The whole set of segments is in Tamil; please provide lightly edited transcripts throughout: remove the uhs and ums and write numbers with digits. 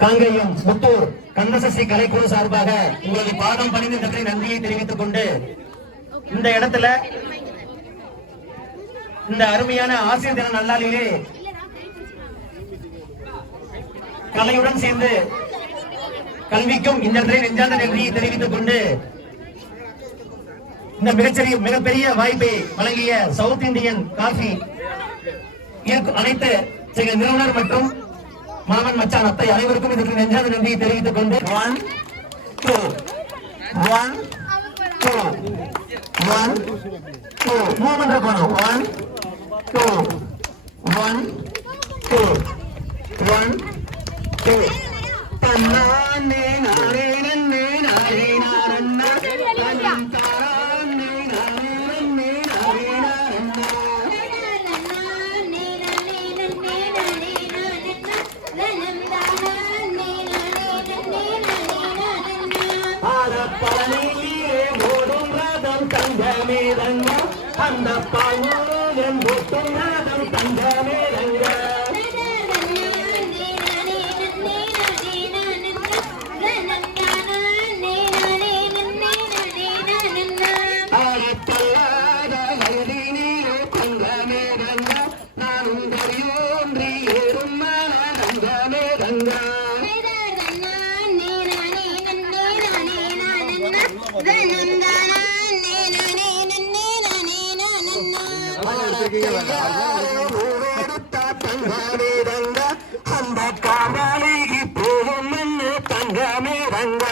காங்கேயம் முத்தூர் கந்தசஷ்டி கலைக்குழு சார்பாக உங்களது பாதம் பணிந்து நன்றியை தெரிவித்துக் கொண்டு இந்த இடத்துல இந்த அருமையான ஆசிரியர் தின நல்லாளிலே கலையுடன் சேர்ந்து கல்விக்கும் இந்த இடத்துல நெஞ்சார்ந்த நன்றியை தெரிவித்துக் கொண்டு இந்த மிகப்பெரிய வாய்ப்பை வழங்கிய சவுத் இந்தியன் காஃபி அனைத்து நிறுவனர் மற்றும் மாமன் மச்சான் அத்தை அனைவருக்கும் இதற்கு நெஞ்சார்ந்த நன்றியை தெரிவித்துக் கொண்டு 1 2 1 2 1 2 மூமெண்ட் இருக்கணும் 1 2 1 2 1 2 தன்னானே நானே நன்னே நானே நானன்னா தன்னானே நானே நன்னே நானே நானன்னா பழனியிலே ஓடும் ரதம் தங்கமே ரங்க அந்த பாவூரன் ஓட்டும் ரதம் தங்கமே ரங்க ஆடப்பல்லாத வயதினிலே தங்கமே ரங்க நானும் கரியோன்றி ஏறும் ரங்கமே ரங்க தங்கமே ரங்க அந்த காமாளிக்கு போகும் தங்கமே ரங்க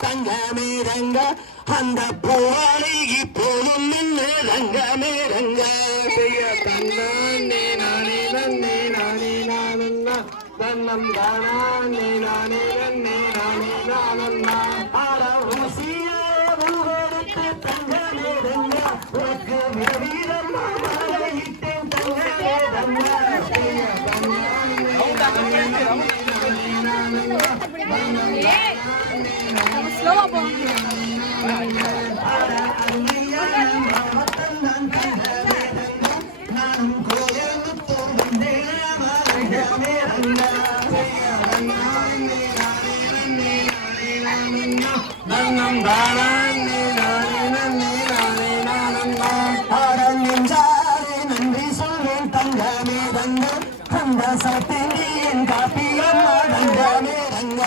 தங்கமே ரங்க அந்த போலிக்கு போகும் ரங்கமே ரங்க தன்னானே நானே நன்னே நானே நானன்னா தன்னம் தானே நானே நன்னே நானே நானன்னா ஆட ஊசியே உருவெடுத்து தங்கமே ரங்க உனக்கு வீரம் மாலையிட்டேன் தங்கமே ரங்க ஸ்லோவா போ நன்றி சொல்வேன் தங்கமே ரங்க அந்த சத்தியின் காப்பியம்மா தங்கமே ரங்க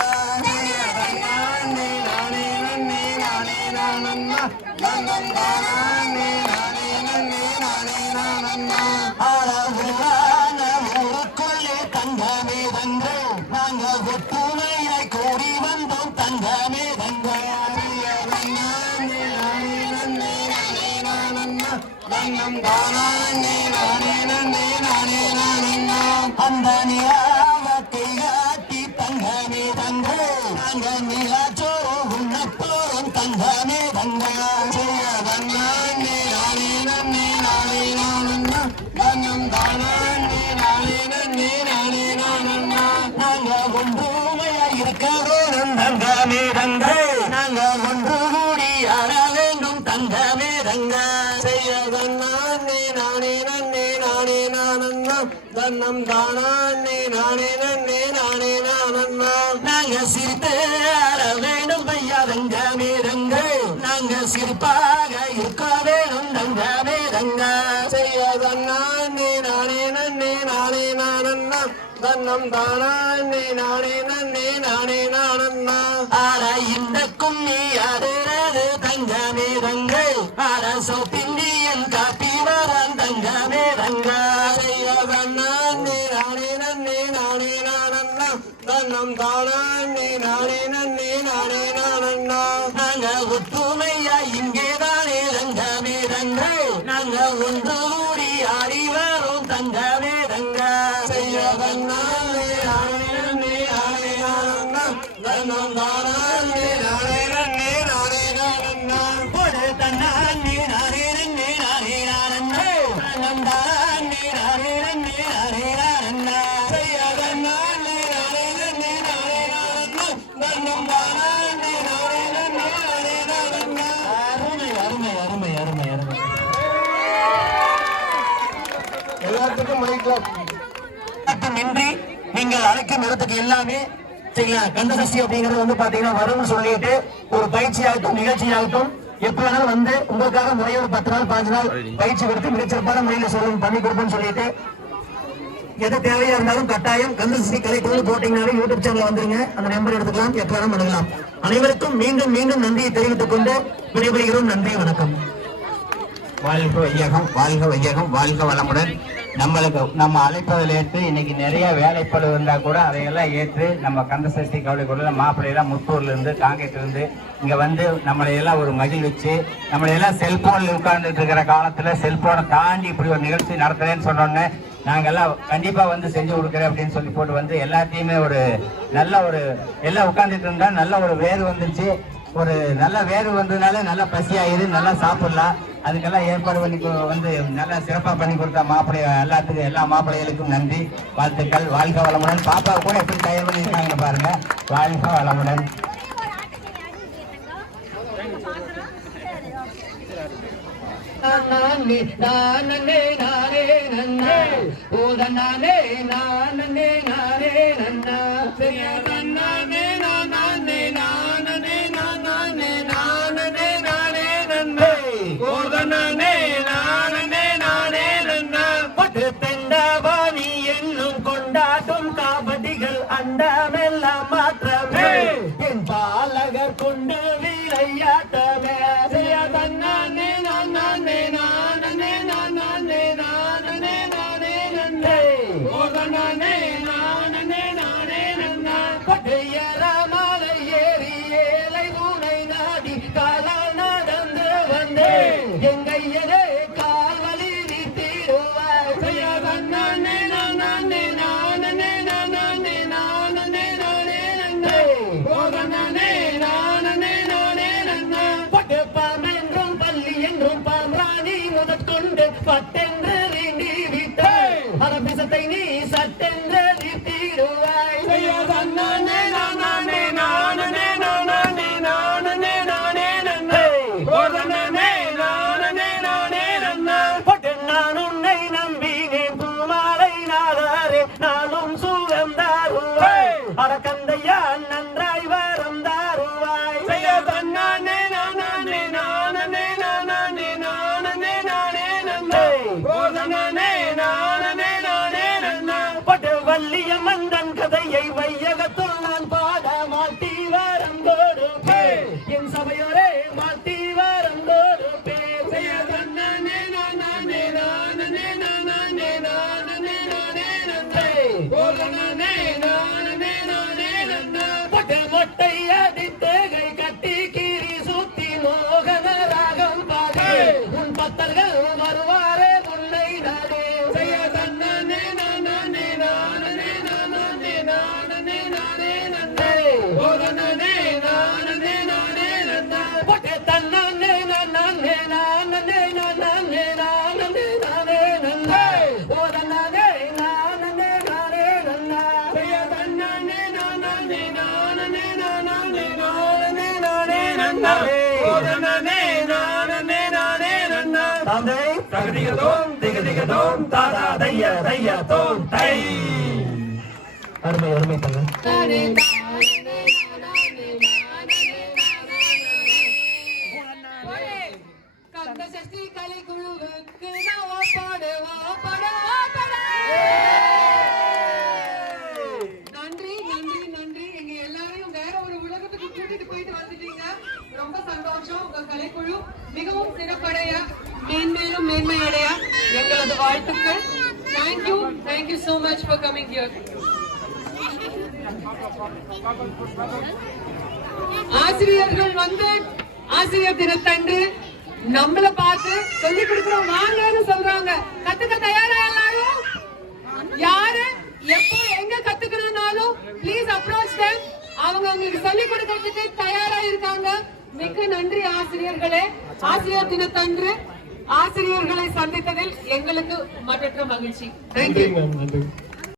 ஊருக்குள்ளே தங்கமே ரங்க நாங்க ஒற்றுமையாய் கூடி வந்தோம் தங்கமே ரங்க அந்த நிலாவத்தை காட்டி தங்கமே ரங்க நாங்க நிலாச்சோரோ உண்ண போறோம் தங்கமே ரங்க நாங்க ஒன்றுமையா இருக்கிறோம் தங்கமே ரங்க நாங்க ஒன்று கூடி ஆட வேண்டும் தங்கமே ரங்க செய்யதன்னானே நானே நன்னே நானே நானன்னா தன்னம் தானே நானே நன்னே நானே நானன்னா நாங்க சிரித்து ஆட வேண்டும் ஐயா ரங்கமே ரங்க நாங்க சிரிப்பாக இருக்க வேணும் ரங்கமே ரங்க செய்யதன்னானே நானே நன்னே நானே நானன்னா தன்னம் தானே நானே நன்னே நானே நானன்னா ஆட இந்த கும்மி ஆடுறது தங்கமே ரங்க ஆட சோப்பிந்தியன் காப்பி வரான் தங்கமே ரங்க செய்யதன்னானே நானே நன்னே நானே நானன்னா தன்னம் தானே நானே நன்னே நானே நானன்னா நாங்க ஒற்றுமையா இங்கேதானே ரங்கமே ரங்க நாங்க ஒன்று கூடி ஆடி வரும் தங்கமே ரங்க செய்யதன்னானே நானே நன்னே நானே நானன்னா தன்னம் தானே நானே நன்னே நானே நானன்னா போடு தன்னானே நானே நன்றி. நீங்கள் அழைக்கும் இடத்துக்கு எல்லாமே சரிங்களா. கந்த சஷ்டி அப்படிங்கிறது வந்து பாத்தீங்கன்னா வரும்னு சொல்லிட்டு ஒரு பயிற்சியாகட்டும் நிகழ்ச்சியாகட்டும் எப்ப வேணாலும் வந்து உங்களுக்காக முறையோட 10 நாள் 15 நாள் பயிற்சி கொடுத்து மிகச்சிறப்பான முறையில் சொல்லணும் பண்ணி கொடுப்போம்னு சொல்லிட்டு எது தேவையா இருந்தாலும் கட்டாயம் கந்த சஷ்டி கலைக்குழு போட்டீங்கன்னாலே யூடியூப் சேனல் வந்துருங்க. அந்த நம்பர் எடுத்துக்கலாம், எப்ப வேணாலும் பண்ணலாம். அனைவருக்கும் மீண்டும் மீண்டும் நன்றியை தெரிவித்துக் கொண்டு விடைபெறுகிறோம். நன்றி, வணக்கம். வாழ்க வையகம், வாழ்க வையகம், வாழ்க வளமுடன். நம்ம அழைப்பதில் ஏற்று இன்னைக்கு நிறைய வேலைப்பளு இருந்தா கூட அதையெல்லாம் ஏற்று நம்ம கந்த சஷ்டி கவலை கூட மாப்பிள்ளையெல்லாம் முத்தூர்ல இருந்து காங்கேட்ல இருந்து இங்க வந்து நம்மளையெல்லாம் ஒரு மகிழ்ச்சி, நம்மளையெல்லாம் செல்போன்ல உட்கார்ந்துட்டு இருக்கிற காலத்துல செல்போனை தாண்டி இப்படி ஒரு நிகழ்ச்சி நடத்துறேன்னு சொன்னோன்னே நாங்கெல்லாம் கண்டிப்பா வந்து செஞ்சு கொடுக்குறேன் அப்படின்னு சொல்லி போட்டு வந்து எல்லாத்தையுமே ஒரு நல்ல ஒரு எல்லாம் உட்கார்ந்துட்டு இருந்தா நல்ல ஒரு வேறு வந்துருச்சு. ஒரு நல்ல வேறு வந்ததுனால நல்லா பசியாயிரு, நல்லா சாப்பிடலாம். அதுக்கெல்லாம் ஏற்பாடு பண்ணி வந்து நல்லா சிறப்பாக பண்ணி கொடுத்த மாப்பிள்ளை எல்லாத்துக்கும் எல்லா மாப்பிள்ளைகளுக்கும் நன்றி, வாழ்த்துக்கள். வாழ்க வளமுடன். பாப்பா கூட எப்படி தயார் பண்ணியிருக்காங்க பாருங்க. வாழ்க வளமுடன். என்னும் கொண்டாட்டும் காபடிகள் அண்டமெல்லாம் மாற்றமே என் பாலகர் கொண்டு விளையாட்டமே நானே நானே நானே நானே நானே நானே நன்னே நானே நானே நானே நன்னா பட்டையர மலை ஏறி ஏலை உனை நாடி காலா நடந்து வந்தேன் எங்கையரே கால்வழி நீட்டிடுவாய் நானே நானே நானே நானே நானே நானே நன்னே நானே நானே நானே நன்னா பட்டப்பாம் என்றும் பள்ளி என்றும் பாம்ராணி முதற்கொண்டு பட்டென்று நீண்டி விட்டாய் அரபிசத்தை நீ சட்டென்று நீட்டிடுவாய் நானே நானே நானே நானே நானே நானே நன்னே நானே நானே நானே நன்னா பட்டு நான் உன்னை நம்பினேன் பூமாலை நாதாரே நாளும் சுகம் தாருவாய் அடக்கந்தையா நன்றாய் வரம் தாருவாய் நானே நானே நானே நானே நானே நானே நன்னே நானே நானே நானே நன்னா பட்டு வள்ளியம்மன் தன் கதையை வையகத்துள் நான் பாட மாட்டி வரம் கொடுப்பேன் என் சபையோரே மாட்டி வரம் கொடுப்பேன் நானே நானே நானே நானே நானே நானே நன்னே நானே நானே நானே நன்னா பட்டு மொட்டை அடித்து கை கட்டி கீரி சுத்தி மோகன ராகம் பாடு உன் பத்தர்கள் வருவாரே உன்னை நானே நானே நானே நானே நானே நானே நானே நன்னே நானே நானே நானே நன்னா பட்டு தன்னானே நானே நானே நானே நானே நானே நன்னே நானே நானே நானே நன்னா தன்னானே நானே நானே நானே நானே நானே நன்னா நானே நானே நானே நன்னா தந்தை தகதிகதோம் திகதிகதோம் தாதா தைய தைய தோம் தை. அருமை அருமை தங்க. கந்த சஷ்டி கலைக்குழுவுக்கு நான் பாடுவா நன்றி நன்றி நன்றி. எங்க எல்லாரையும் வேற ஒரு உலகத்துக்கு கூட்டிட்டு போயிட்டு வந்துட்டீங்க. ரொம்ப சந்தோஷம். உங்க கலைக்குழு மிகவும் சிறப்படைய மேன்மேலும் மேன்மையடைய எங்களது வாழ்த்துக்கள். Thank you so much for coming here. ஆசிரியர்கள் வந்து ஆசிரியர் தினத்தன்று நம்மள பார்த்து சொல்லி கொடுக்கிறோம் வாங்கன்னு சொல்றாங்க. கத்துக்க தயாரா எல்லாரும்? யாரு எப்போ எங்க கத்துக்கணும்னாலும் ப்ளீஸ் அப்ரோச் them. அவங்க உங்களுக்கு சொல்லி கொடுக்கிறதுக்கு தயாரா இருக்காங்க. மிக்க நன்றி ஆசிரியர்களே. ஆசிரியர் தினத்தன்று ஆசிரியர்களை சந்தித்ததில் எங்களுக்கு மற்றற்ற மகிழ்ச்சி. தேங்க்யூ.